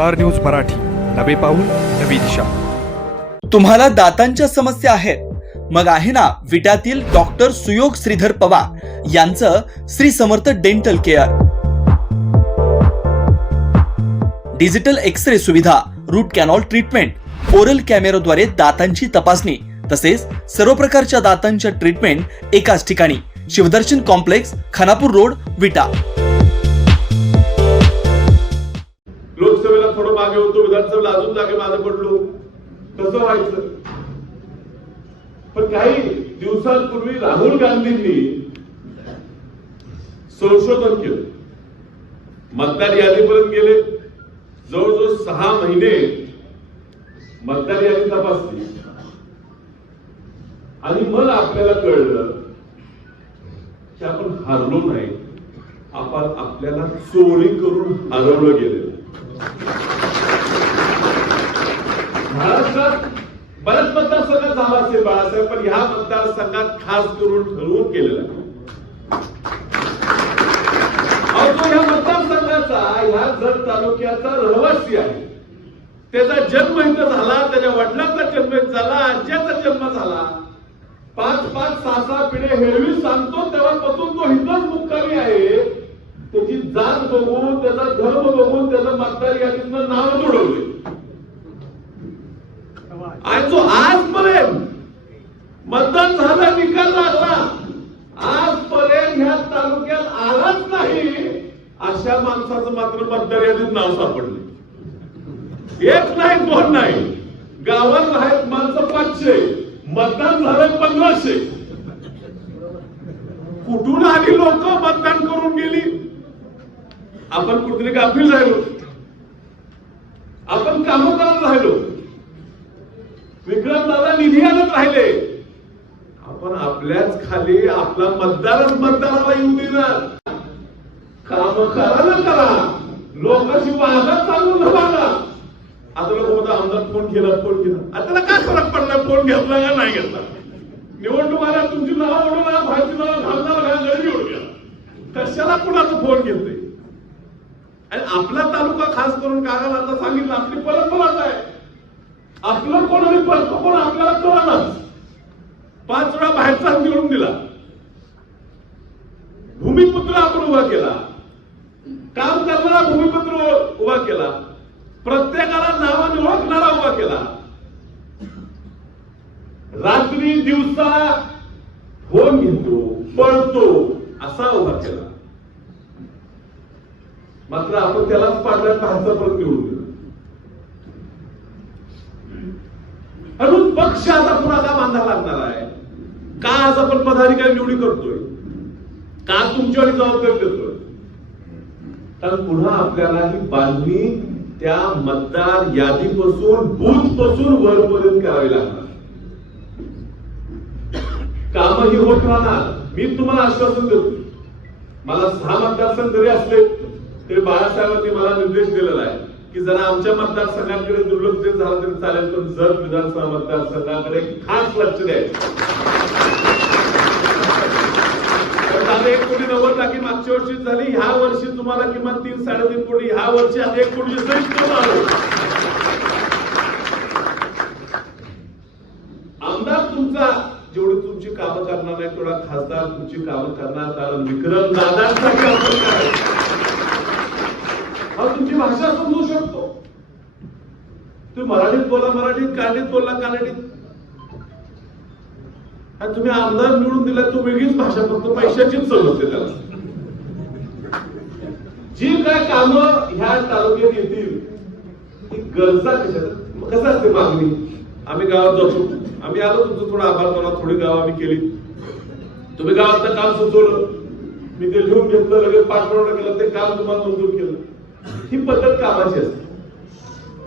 Star news Marathi. नवे पाऊल नवी दिशा. तुम्हाला दातांच्या समस्या आहेत. मग आहे ना विट्यातील डॉक्टर सुयोग श्रीधर पवार यांचं Shri Samarth dental care. Digital X ray सुविधा रूट कॅनॉल ट्रीटमेंट ओरल कॅमेराद्वारे दातांची तपासणी तसेच सर्व प्रकारच्या दातांच्या ट्रीटमेंट एकाच ठिकाणी. Shivdarshan complex Khanapur road Vita. होतो विधानसभेला अजून जागे माझं पडलो. कसं व्हायचं? पण काही दिवसांपूर्वी राहुल गांधींनी संशोधन केलं. मतदार यादीपर्यंत गेले. जवळजवळ सहा महिने मतदार यादी तपासली. आणि मग आपल्याला कळलं की आपण हारलो नाही. आपण आपल्याला चोरी करून हरवलं गेलेलं महाराष्ट्रात बऱ्याच मतदारसंघात असेल बाळासाहेब पण ह्या मतदारसंघात खास करून ठरवून केलेला आहे. ह्या मतदारसंघाचा ह्या जर तालुक्याचा रहिवासी आहे त्याचा जन्म इथं झाला त्याच्या वडिलांचा जन्म इथं झाला आज्याचा जन्म झाला. पाच पाच सहा सहा पिढे हेरवी सांगतो तेव्हापासून तो हिंदच मुक्कामी आहे. त्याची जात बघून त्याचा धर्म बघून त्याचं मतदार यादीतनं नाव जोडवले आणि तो आजपर्यंत मतदान झाला निकाल लागला. आजपर्यंत ह्या तालुक्यात आलाच नाही. अशा माणसाचं मात्र मतदार यादीत नाव सापडले. एक नाही दोन नाही. गावात आहेत माणसं पाचशे. मतदान झालं पंधराशे कुठून आली लोक मतदान करून गेली? आपण कुठेतरी गाफील राहिलो. आपण कामं करत राहिलो. विक्रम दादा निधी आणत राहिले. पण आपल्याच खाली आपला मतदारच मतदाराला येऊ देणार. काम करा ना करा. लोकांशी वागत चालू न वागा. आता लोक म्हणतात आमदार फोन केला फोन केला आता काय फरक पडला फोन घेतला का नाही घेतला? निवडणूक आल्या तुमची नाव ओढवणार भाजी नाव घालणार घालणार निवडून गेला कशाला कुणाचा फोन घेतोय? आणि आपला तालुका खास करून कागाला आता सांगितलं आपली परंपराच आहे. आपलं कोणाने परतो कोण आपल्याला पाच वेळा बाहेरचा निवडून दिला. भूमिपुत्र आपण उभा केला. काम करणारा भूमिपुत्र उभा केला. प्रत्येकाला नावाने ओळखणारा उभा केला. रात्री दिवसा फोन घेतो पळतो असा उभा केला. मात्र आपण त्यालाच पाडल्या पाहायचा परत निवडून दिला. अजून पक्ष आता पुन्हा बांधा बांधायला लागणार आहे. का आज आपण पदाधिकारी निवडी करतोय? का तुमच्यावर जबाबदारी देतोय कारण पुन्हा आपल्याला ही बांधणी त्या मतदार यादीपासून बूथपासून वरपर्यंत करावी लागणार. काम ही होत राहणार. मी तुम्हाला आश्वासन देतो. मला सहा मतदारसंघ जरी असले तरी बाळासाहेबांनी मला निर्देश दिलेला आहे. की जरा आमच्या मतदारसंघाकडे दुर्लक्ष झालं तरी चालेल पण जत विधानसभा मतदारसंघाकडे खास लक्ष द्यायचं. एक कोटी नव्वद लाखी मागच्या वर्षी झाली ह्या वर्षी तुम्हाला किमान तीन साडेतीन कोटी ह्या वर्षी आता एक कोटी आलो आमदार तुमचा जेवढी तुमची कामं करणार नाही तेवढा खासदार तुमची कामं करणार कारण विक्रम दादांसाठी तुमची भाषा समजू तुम्ही मराठीत बोला मराठीत कानडीत बोलला कानडीत आणि तुम्ही आमदार निवडून दिला तो वेगळीच भाषा फक्त पैशाचीच समजते त्याला. जी काय काम ह्या तालुक्यात येतील ती गरजा कशा कसं असते मागणी? आम्ही गावात जातो. आम्ही आलो तुमचं थोडा आभार करा थोडी गाव आम्ही केली. तुम्ही गावातलं काम सुचवलं. मी ते लिहून घेतलं लगेच पाठपुरावा केलं ते काम तुम्हाला मंजूर केलं. ही पद्धत कामाची असते.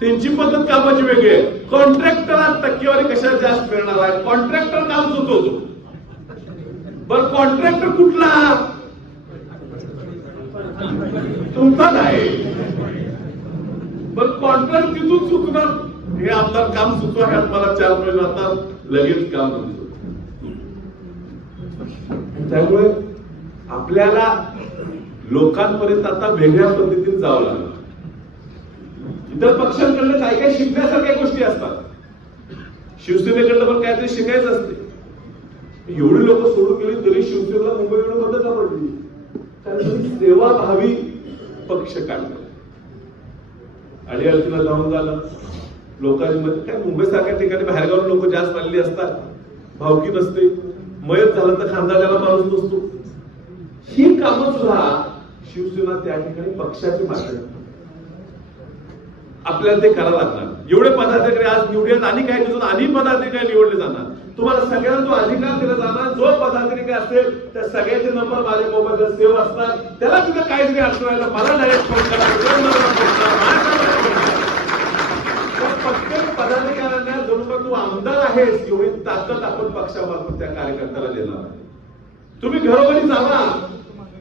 त्यांची पद्धत कामाची वेगळी आहे. कॉन्ट्रॅक्टरला टक्केवारी कशाला जास्त मिळणार आहे? कॉन्ट्रॅक्टर काम सुचवतो. बर कॉन्ट्रॅक्टर कुठला? तुमचा नाही. बर कॉन्ट्रॅक्ट तिथून चुकणार हे आमदार काम सुचवा ह्यात मला चार महिने आता लगेच काम त्यामुळे आपल्याला लोकांपर्यंत आता वेगळ्या पद्धतीने जावं लागलं. इतर पक्षांकडनं काय काय शिकण्यासारख्या गोष्टी असतात. शिवसेनेकडनं पण काहीतरी शिकायचं असते. एवढी लोक सोडून गेली तरी शिवसेनेला मुंबई येणं बंद आवडली कारण सेवा भावी पक्ष काढला आणि अडचणीला जाऊन झालं. लोकांमध्ये काय मुंबई सारख्या ठिकाणी बाहेरगाव लोक जास्त आलेली असतात. भावकी नसते. मयत झालं तर खांदा माणूस नसतो. ही कामं सुद्धा शिवसेना त्या ठिकाणी पक्षाची मागणी. आपल्याला ते करावं लागणार. एवढे पदाधिकारी आज निवडून आणि काही दिवसात आणि पदाधिकारी निवडले जाणार. तुम्हाला सगळ्यांना तो अधिकार दिला जाणार जो पदाधिकारी असेल त्या सगळ्याचे नंबर माझ्या मोबाईलला सेव्ह असतात त्याला तिथे काहीतरी अडचण आलं मला डायरेक्ट फोन करा प्रत्येक पदाधिकाऱ्यांना जणू का तू आमदार आहेस एवढी ताकद आपण पक्षामार्फत त्या कार्यकर्त्याला देणार तुम्ही घरोघरी जावा.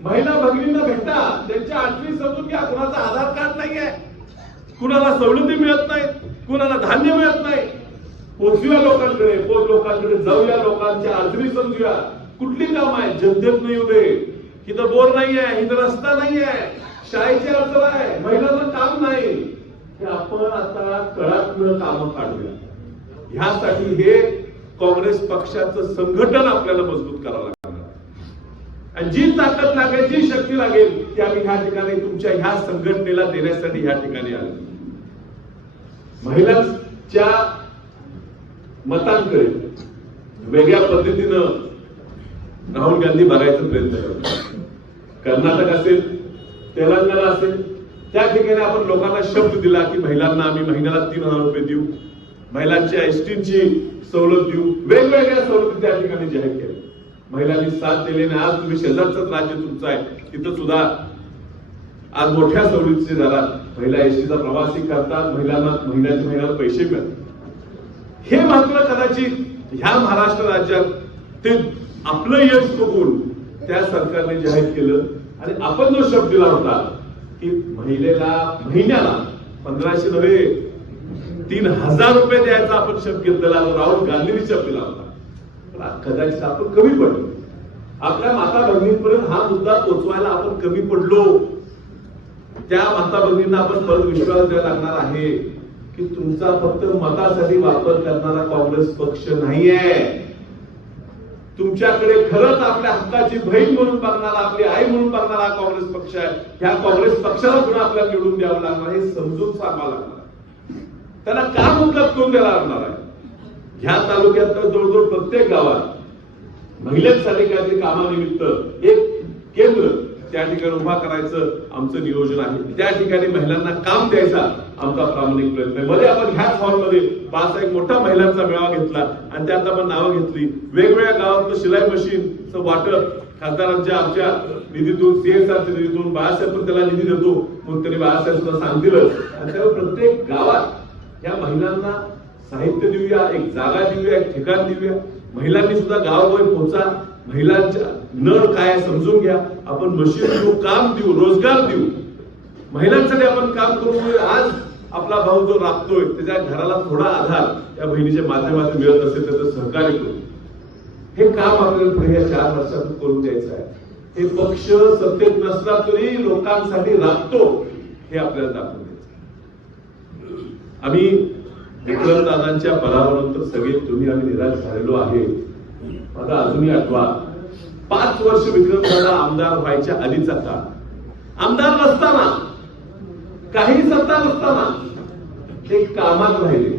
महिला भगिनींना भेटा. त्यांच्या आठवी समजून घ्या. कुणाचा आधार कार्ड नाहीये. कुणाला सवलती मिळत नाहीत कुणाला धान्य मिळत नाही. पोचूया लोकांकडे पोच लोकांकडे जाऊया लोकांच्या आजरी समजूया. कुठली काम आहे जनतेत नाही उभे. इथं बोर नाहीये इथं रस्ता नाही आहे शाळेची अडचण आहे महिलांना काम नाही. हे आपण आता कळात कामं काढूया. ह्यासाठी हे काँग्रेस पक्षाचं संघटन आपल्याला मजबूत करावं लागतं आणि जी ताकद लागेल जी शक्ती लागेल ती आम्ही ह्या ठिकाणी तुमच्या ह्या संघटनेला देण्यासाठी ह्या ठिकाणी आलो. महिलांच्या मतांकडे वेगळ्या पद्धतीनं राहुल गांधी बघायचा प्रयत्न करतो कर्नाटक असेल तेलंगणा असेल त्या ठिकाणी आपण लोकांना शब्द दिला की महिलांना आम्ही महिन्याला तीन हजार रुपये देऊ. महिलांच्या एसटीची सवलत देऊ. वेगवेगळ्या सवलती त्या ठिकाणी जाहीर केल्या. महिलांनी साथ दिली आणि आज तुम्ही शेजारचंच राज्य तुमचं आहे. तिथं सुद्धा आज मोठ्या सवलतीचे झाला. महिला एसटीचा प्रवासी करतात महिलांना महिन्याच्या महिन्याला पैसे मिळतात. हे मात्र कदाचित ह्या महाराष्ट्र राज्यात ते आपलं यश बघून त्या सरकारने जाहीर केलं. आणि आपण जो शब्द दिला होता की महिलेला महिन्याला पंधराशे नव्हे तीन हजार रुपये द्यायचा आपण शब्द घेतलेला. राहुल गांधींनी शब्द दिला होता. कदाचित आपण कमी पडलो. आपल्या माता भगिनींपर्यंत हा मुद्दा पोचवायला आपण कमी पडलो. त्या माता भगिनींना आपण परत विश्वास द्यावा लागणार आहे की तुमचा फक्त मतासाठी वापर करणारा काँग्रेस पक्ष नाहीये. तुमच्याकडे खरंच आपल्या हक्काची बहीण म्हणून बघणारा आपली आई म्हणून बघणारा काँग्रेस पक्ष आहे. ह्या काँग्रेस पक्षाला पुन्हा आपल्याला निवडून द्यावं लागणार हे समजून सांगावं लागणार त्यांना त्याला मुद्दा करून द्यायला लागणार आहे? ह्या तालुक्यात जवळजवळ प्रत्येक गावात महिलांसाठी काहीतरी कामानिमित्त एक केंद्र त्या ठिकाणी उभा करायचं आमचं नियोजन आहे. त्या ठिकाणी महिलांना काम द्यायचा आमचा प्रामाणिक प्रयत्न आहे. मध्ये आपण ह्याच हॉलमध्ये पाच एक मोठा महिलांचा मेळावा घेतला आणि त्यात आपण नावं घेतली. वेगवेगळ्या गावातलं शिलाई मशीनचं वाटप खासदारांच्या आमच्या निधीतून सीएसआरच्या निधीतून बाळासाहेब पण त्याला निधी देतो. मग त्यांनी बाळासाहेब सुद्धा सांगतील आणि त्यामुळे प्रत्येक गावात या महिलांना साहित्य देऊया एक जागा देऊया एक ठिकाण देऊया. महिलांनी सुद्धा गावावर पोहोचा. महिलांच्या नळ काय समजून घ्या. आपण मशीन देऊ काम देऊ रोजगार देऊ. महिलांसाठी आपण काम करू आज आपला भाऊ जो राबतोय त्याच्या घराला थोडा आधार या बहिणीच्या माध्यमातून मिळत असेल त्याचं सहकार्य करू. हे काम आपल्याला पुढे या चार वर्षातून करून द्यायचं आहे. हे पक्ष सत्तेत नसला तरी लोकांसाठी राबतो हे आपल्याला दाखवून द्यायचं आम्ही विक्रम दादांच्या पराभवानंतर सगळे तुम्ही आम्ही निराश झालेलो आहे. माझा अजूनही आठवा. पाच वर्ष विक्रम दादा आमदार व्हायच्या आधीचा काळ आमदार नसताना काही सत्ता नसताना ते कामात राहिले.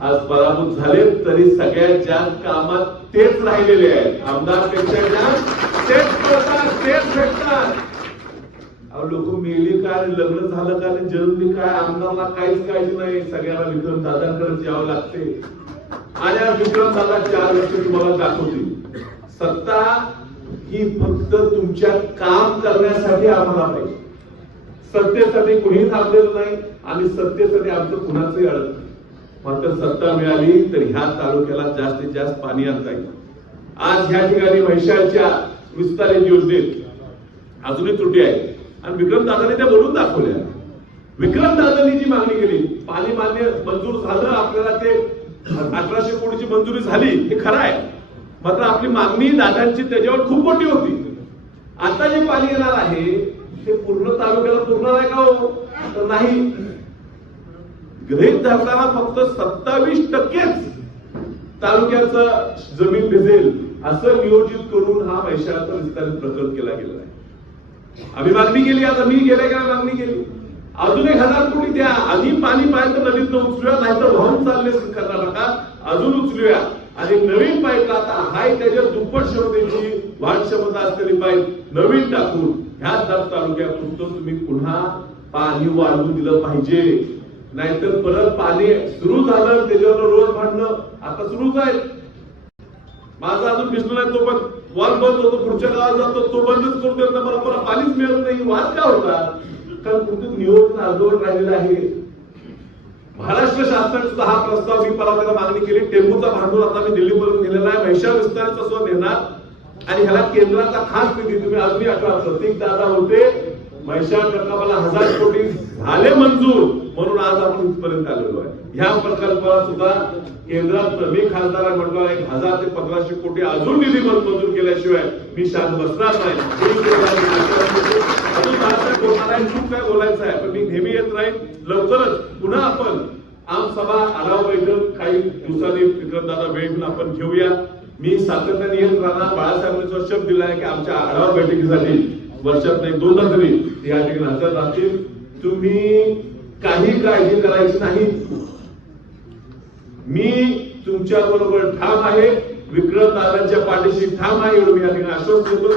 आज पराभूत झाले तरी सगळ्यात जास्त कामात तेच राहिलेले आहेत. आमदारपेक्षा जास्त तेच करतात तेच भेटतात. लोक मेली काय लग्न झालं काय जन्मली काय आमदारला काहीच काळजी नाही. सगळ्यांना विक्रम दादांकडे यावं लागते. आणि आज विक्रम दादा चार वर्ष तुम्हाला दाखवतील. सत्ता ही फक्त तुमच्या काम करण्यासाठी आम्हाला पाहिजे. सत्तेसाठी कुणीही थांबलेलं नाही आणि सत्तेसाठी आमचं कुणाचंही अडत नाही. मात्र सत्ता मिळाली तर ह्या तालुक्याला जास्तीत जास्त पाणी आणता येईल. आज ह्या ठिकाणी वैशाळच्या विस्तारित योजनेत अजूनही त्रुटी आहे. आणि विक्रम दादाने त्या बोलून दाखवल्या विक्रम दादांनी जी मागणी केली पाणी मान्य मंजूर झालं आपल्याला ते अठराशे कोटीची मंजुरी झाली हे खरं आहे. मात्र आपली मागणी दादांची त्याच्यावर खूप मोठी होती. आता जे पाणी येणार आहे ते पूर्ण तालुक्याला पूर्ण आहे का हो? तर नाही. गृहित धरताना फक्त सत्तावीस टक्केच तालुक्याचं जमीन भिजेल असं नियोजित करून हा वैशाळाचा विस्तारित प्रकल्प केला गेला आहे. आम्ही मागणी केली आता मी गेले काय मागणी केली अजून एक हजार कोटी द्या. आधी पाणी पाहिजे तर नदीत उचलूया नाहीतर वाहून चालले कर्नाटकात अजून उचलूया. आणि नवीन पाईप आता हाय त्याच्या दुप्पट क्षमतेची वाढ क्षमता असलेली पाईप नवीन टाकून ह्या दर तालुक्यापुरतं तुम्ही पुन्हा पाणी वाढवून दिलं पाहिजे. नाहीतर परत पाणी सुरू झालं त्याच्यावर रोज भांडणं. आता सुरूच आहे माझा अजून विष्णू नाही तो पण वाद बंद होतो पुढच्या गावात जातो तो बंदच करून देत मला मला पाणीच मिळत नाही. वाद का होता? कारण कुठे नियोजन अर्धवट राहिलेलं आहे. महाराष्ट्र शासनाने सुद्धा हा प्रस्ताव मी परवा त्याला मागणी केली. टेंबूचा भांडवल आता मी दिल्लीपर्यंत नेलेला आहे. महिषा विस्ताराचा सुद्धा नेणार आणि ह्याला केंद्राचा खास निधी तुम्ही अजूनही आठवा प्रतीक दादा होते. म्हैशाळ प्रकल्पाला हजार कोटी झाले मंजूर म्हणून आज आपण इथपर्यंत आलेलो आहे. ह्या प्रकल्पाला सुद्धा केंद्रात मी खासदार म्हटलं एक हजार ते पंधराशे कोटी अजून निधी मंजूर केल्याशिवाय मी शांत बसणार नाही. अजून महाराष्ट्रात बोलणार खूप काय बोलायचं आहे. पण मी नेहमी येत नाही लवकरच पुन्हा आपण आमसभा आढावा बैठक काही दिवसांनी विक्रमदादा वेळ घेऊन आपण घेऊया. मी सातत्याने येत राहणार. बाळासाहेबांनी जो दिला दिलाय की आमच्या आढावा बैठकीसाठी वर्षात एक दोनदा तरी या ठिकाणी हजर राहतील तुम्ही काही काळजी करायची नाही. मी तुमच्या बरोबर ठाम आहे. विक्रम दादांच्या पाठीशी ठाम आहे एवढं मी या ठिकाणी आश्वस्त देतो.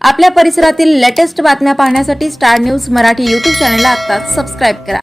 आपल्या परिसरातील लेटेस्ट बातम्या पाहण्यासाठी स्टार न्यूज मराठी यूट्यूब चॅनलला आता सबस्क्राईब करा.